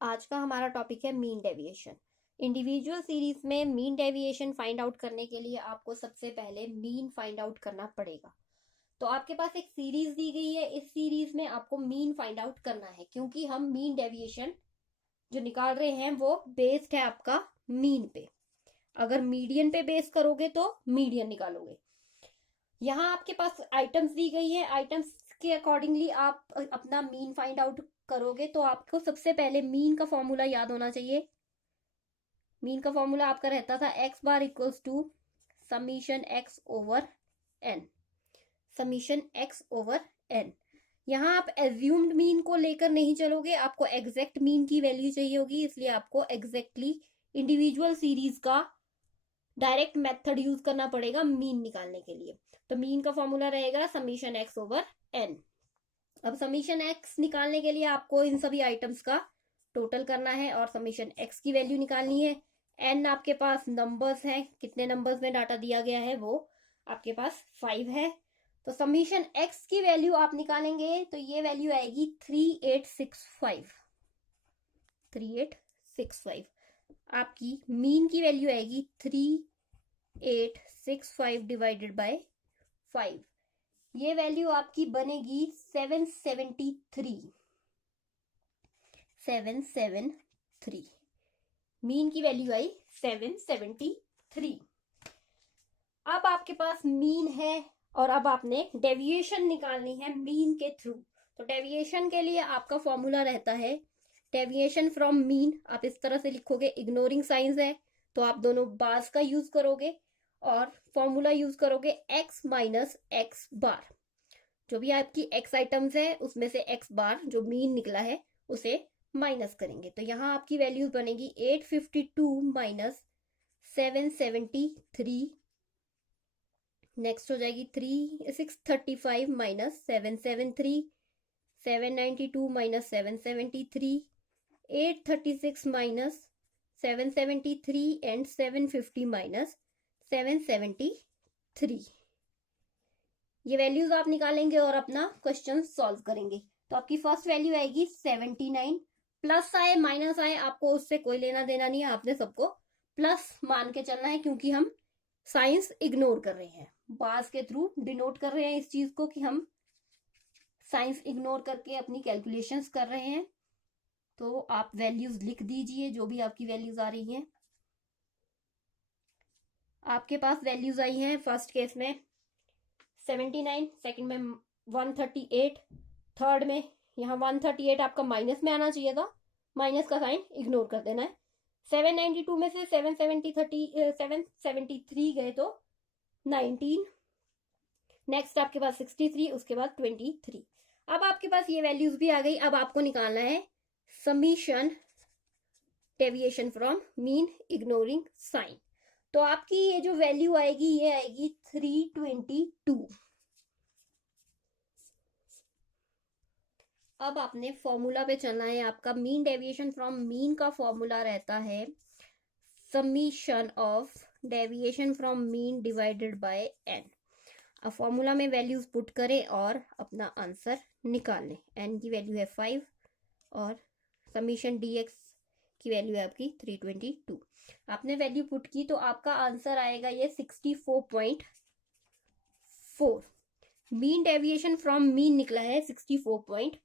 आज का हमारा टॉपिक है मीन डेविएशन। इंडिविजुअल सीरीज में मीन डेविएशन फाइंड आउट करने के लिए आपको सबसे पहले मीन फाइंड आउट करना पड़ेगा। तो आपके पास एक सीरीज दी गई है, इस सीरीज में आपको मीन फाइंड आउट करना है, क्योंकि हम मीन डेविएशन जो निकाल रहे हैं वो बेस्ड है आपका मीन पे। अगर मीडियन पे बेस करोगे तो मीडियन निकालोगे। यहाँ आपके पास आइटम्स दी गई है, आइटम्स के अकॉर्डिंगली आप अपना मीन फाइंड आउट करोगे। तो आपको सबसे पहले मीन का फॉर्मूला याद होना चाहिए। मीन का फॉर्मूला आपका रहता था X bar equals to summation X over N, summation X over N. यहाँ आप एज्यूम्ड मीन को लेकर नहीं चलोगे, आपको एग्जैक्ट मीन की वैल्यू चाहिए होगी, इसलिए आपको एग्जैक्टली इंडिविजुअल सीरीज का डायरेक्ट मेथड यूज करना पड़ेगा मीन निकालने के लिए। तो मीन का फॉर्मूला रहेगा समीशन एक्स ओवर एन। अब समीशन एक्स निकालने के लिए आपको इन सभी आइटम्स का टोटल करना है और समीशन एक्स की वैल्यू निकालनी है। एन आपके पास नंबर्स हैं, कितने नंबर्स में डाटा दिया गया है वो आपके पास 5 है। तो समीशन एक्स की वैल्यू आप निकालेंगे तो ये वैल्यू आएगी 3865। 3865। आपकी मीन की वैल्यू आएगी 3865 डिवाइडेड बाय 5। ये वैल्यू आपकी बनेगी 773। 773 मीन की वैल्यू आई 773। अब आपके पास मीन है और अब आपने डेविएशन निकालनी है मीन के थ्रू। तो डेविएशन के लिए आपका फॉर्मूला रहता है डेविएशन फ्रॉम मीन। आप इस तरह से लिखोगे, इग्नोरिंग साइंस है तो आप दोनों बार्स का यूज करोगे और फॉर्मूला यूज करोगे एक्स माइनस एक्स बार। जो भी आपकी एक्स आइटम्स है उसमें से एक्स बार जो मीन निकला है उसे माइनस करेंगे। तो यहाँ आपकी वैल्यूज बनेगी 852 माइनस 773। नेक्स्ट हो जाएगी 635 minus 773, 792 minus 773, 836 minus 773 and 750 minus 773। ये वैल्यूज आप निकालेंगे और अपना क्वेश्चन सॉल्व करेंगे। तो आपकी फर्स्ट वैल्यू आएगी 79। प्लस आए माइनस आए आपको उससे कोई लेना देना नहीं है, आपने सबको प्लस मान के चलना है, क्योंकि हम साइंस इग्नोर कर रहे हैं। बार्स के थ्रू डिनोट कर रहे हैं इस चीज को कि हम साइंस इग्नोर करके अपनी कैलकुलेशंस कर रहे हैं। तो आप वैल्यूज लिख दीजिए, जो भी आपकी वैल्यूज आ रही हैं। आपके पास वैल्यूज आई हैं फर्स्ट केस में 79, सेकंड में 138, थर्ड में यहाँ 138 आपका माइनस में आना चाहिए था, माइनस का साइन इग्नोर कर देना है। 792 में से 773 गए तो 19। नेक्स्ट आपके पास 63, उसके बाद 23। अब आपके पास ये वैल्यूज भी आ गई। अब आपको निकालना है summation deviation from mean ignoring sign. तो आपकी ये जो वैल्यू आएगी ये आएगी 322। अब आपने फॉर्मूला पे चलना है। आपका मीन डेविएशन फ्रॉम मीन का फॉर्मूला रहता है summation of deviation from mean divided by N. अब फॉर्मूला में वैल्यूज पुट करें और अपना आंसर निकाल लें। एन की वैल्यू है 5 और समीशन डीएक्स की वैल्यू है आपकी 322। आपने वैल्यू पुट की तो आपका आंसर आएगा ये 64.4। मीन डेविएशन फ्रॉम मीन निकला है 64.4।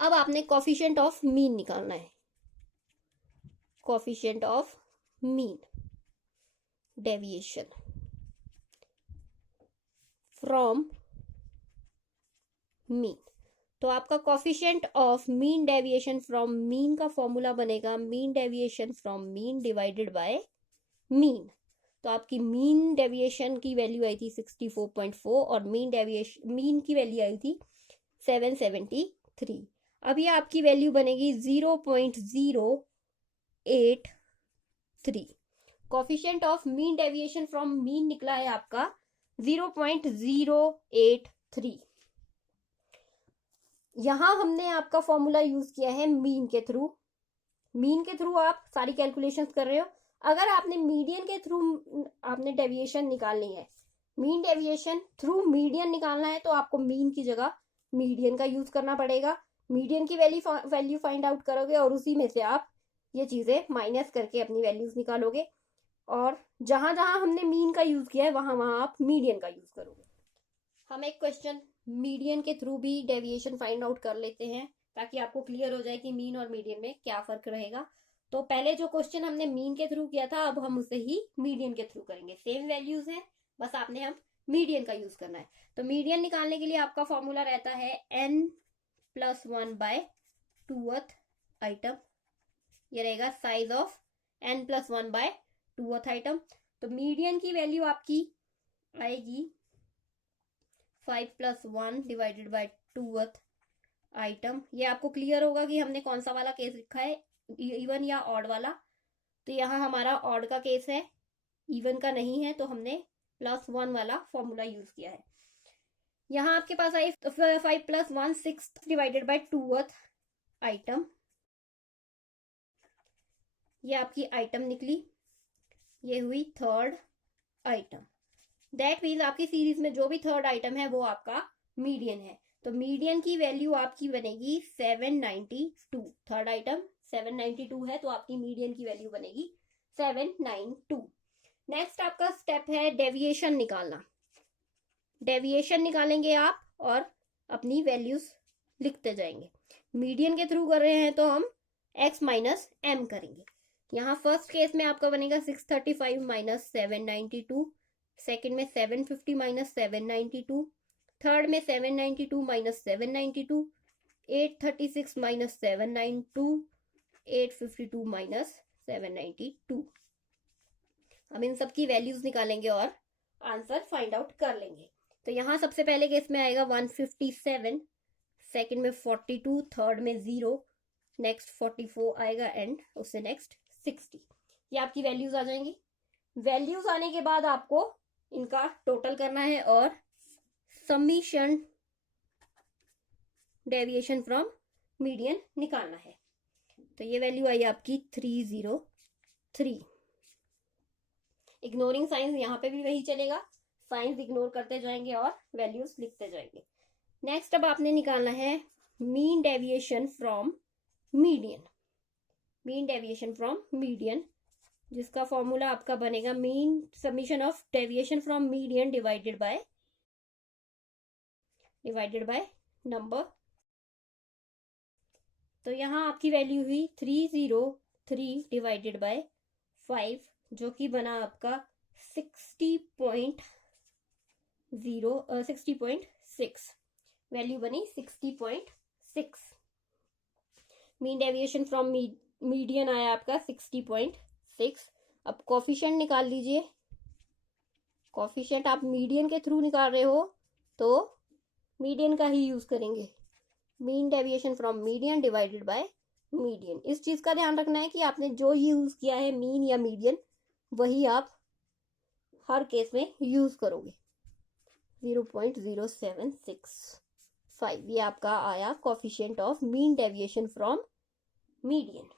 अब आपने कोफिशिएंट ऑफ मीन निकालना है। Coefficient of mean deviation from mean. तो आपका coefficient of mean deviation from mean का फॉर्मूला बनेगा mean deviation from mean divided bye mean. तो आपकी मीन डेविएशन की वैल्यू आई थी 64.4 और मीन की वैल्यू आई थी 773। अब ये आपकी वैल्यू बनेगी 0.083। Coefficient of mean deviation from mean निकला है आपका 0.083। यहां हमने आपका फॉर्मूला यूज किया है मीन के थ्रू। मीन के थ्रू आप सारी कैलकुलेशंस कर रहे हो। अगर आपने मीडियन के थ्रू आपने डेविएशन निकालनी है, मीन डेविएशन थ्रू मीडियन निकालना है, तो आपको मीन की जगह मीडियन का यूज करना पड़ेगा। मीडियन की वैल्यू फाइंड आउट करोगे और उसी में से आप ये चीज़ें माइनस करके अपनी वैल्यूज निकालोगे, और जहां जहां हमने मीन का यूज किया है वहां वहां आप मीडियन का यूज करोगे। हम एक क्वेश्चन मीडियन के थ्रू भी डेविएशन फाइंड आउट कर लेते हैं ताकि आपको क्लियर हो जाए कि मीन और मीडियन में क्या फर्क रहेगा। तो पहले जो क्वेश्चन हमने मीन के थ्रू किया था, अब हम उसे ही मीडियन के थ्रू करेंगे। सेम वैल्यूज हैं, बस आपने हम मीडियन का यूज करना है। तो मीडियन निकालने के लिए आपका फॉर्मूला रहता है n+1/2th आइटम। ये रहेगा साइज ऑफ n+1/2th आइटम। तो मीडियन की वैल्यू आपकी आएगी 5+1 डिवाइडेड बाय 2th आइटम। ये आपको क्लियर होगा कि हमने कौन सा वाला केस लिखा है, इवन या ऑड वाला। तो यहाँ हमारा ऑड का केस है, इवन का नहीं है, तो हमने +1 वाला फॉर्मूला यूज किया है। यहाँ आपके पास आई 5+1 6 डिवाइडेड बाय 2th आइटम। ये आपकी आइटम निकली, ये हुई थर्ड आइटम। दैट मीन्स आपकी सीरीज में जो भी थर्ड आइटम है वो आपका मीडियन है। तो मीडियन की वैल्यू आपकी बनेगी 792। थर्ड आइटम 792 है, तो आपकी मीडियन की वैल्यू बनेगी 792। नेक्स्ट आपका स्टेप है डेविएशन निकालना। डेविएशन निकालेंगे आप और अपनी वैल्यूज लिखते जाएंगे। मीडियन के थ्रू कर रहे हैं तो हम x माइनस m करेंगे। यहाँ फर्स्ट केस में आपका बनेगा 635 माइनस 792, सेकेंड में 750 माइनस 792, थर्ड में 792 माइनस 792, 836 माइनस 792, 852 माइनस 792। हम इन सब की वैल्यूज निकालेंगे और आंसर फाइंड आउट कर लेंगे। तो यहाँ सबसे पहले केस में आएगा 157, सेकेंड में 42, थर्ड में 0, नेक्स्ट 44 आएगा एंड उससे नेक्स्ट 60। ये आपकी वैल्यूज आ जाएंगी। वैल्यूज आने के बाद आपको इनका टोटल करना है और समीशन डेविएशन फ्रॉम मीडियन निकालना है। तो ये वैल्यू आई आपकी 303। इग्नोरिंग साइंस यहाँ पे भी वही चलेगा, साइंस इग्नोर करते जाएंगे और वैल्यूज लिखते जाएंगे। नेक्स्ट अब आपने निकालना है mean deviation from median. Mean deviation from median, जिसका फॉर्मूला आपका बनेगा mean summation of deviation from median divided by number. तो यहाँ आपकी वैल्यू हुई 303 डिवाइडेड बाय 5, जो कि बना आपका 60.6। वैल्यू बनी 60.6। मीन डेविएशन फ्रॉम मीडियन आया आपका 60.6। अब कोफिशिएंट निकाल लीजिए। कोफिशिएंट आप मीडियन के थ्रू निकाल रहे हो तो मीडियन का ही यूज करेंगे। Mean deviation from median divided by median. इस चीज का ध्यान रखना है कि आपने जो यूज किया है मीन या मीडियन, वही आप हर केस में यूज करोगे। 0.0765 ये आपका आया coefficient of mean deviation from median.